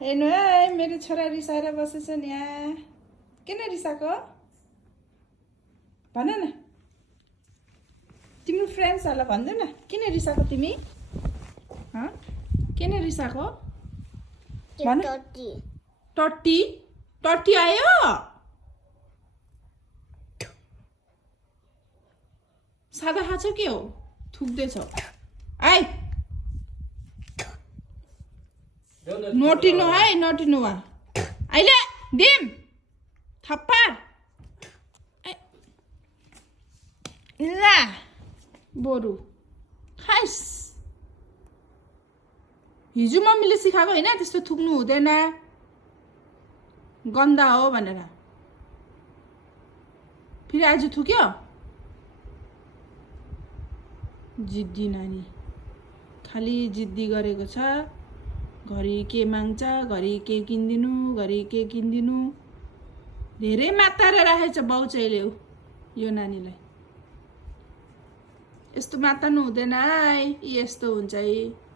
हेर्नु है मेरो छोरा रिसाएर बसेछ नि यहाँ। किन रिसाएको भन न, तिम्रो फ्रेन्ड्सहरूलाई भन्दै न किन रिसाएको तिमी? किन रिसाएको भन। टट्टी टट्टी आयो? सादा खाछौ के हो? थुक्दैछौ आइ नोटिनु है, नोटिनु वा अहिले दिम थप्पड ला बरु खाइस। हिजो मम्मीले सिकाएको होइन त्यस्तो थुक्नु हुँदैन गन्दा हो भनेर, फेरि आज थुक्यो। जिद्दी नानी खालि जिद्दी गरेको छ, घरि के माग्छ, घरि के किनिदिनु, घरि के किनिदिनु। धेरै माताएर राखेछ बाउचाहिँले यो नानीलाई। यस्तो मातानु हुँदैन है, यस्तो हुन्छ है।